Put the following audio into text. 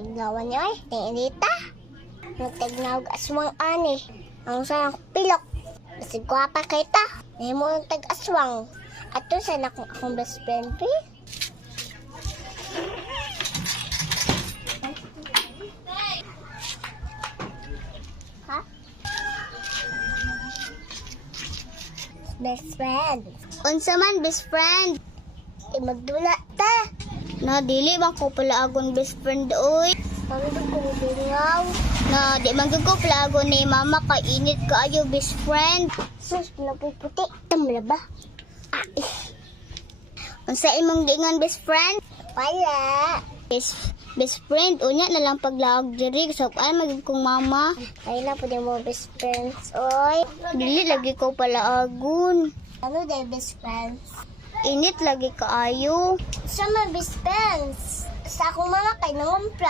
Ignawan niya ay. Tinginita. Nagtagnawag aswang ani. Ang sarang pilok. Kasi gwapa kita. Ngayon mo ang tag-aswang. At doon sana akong best friend, Pi. Ha? Best friend. Unsa man best friend? Magdula ta. Na dili ba ko pala agon best friend oy. Pagod ko bingaw. Na di man gyud ko pala agon ni mama kay init kaayo best friend. Sus, napuputi. Tamla ba? Unsa imong giingon best friend? Wala. Best friend unya na lang paglaog diri so ay magig kong mama. Ay na po din mo best friends. Oy. Dili lagi ko pala agon. Ano day best friends? Init lagi kaayo. Sa mga best friends. Sa akong mga kay nangumpla.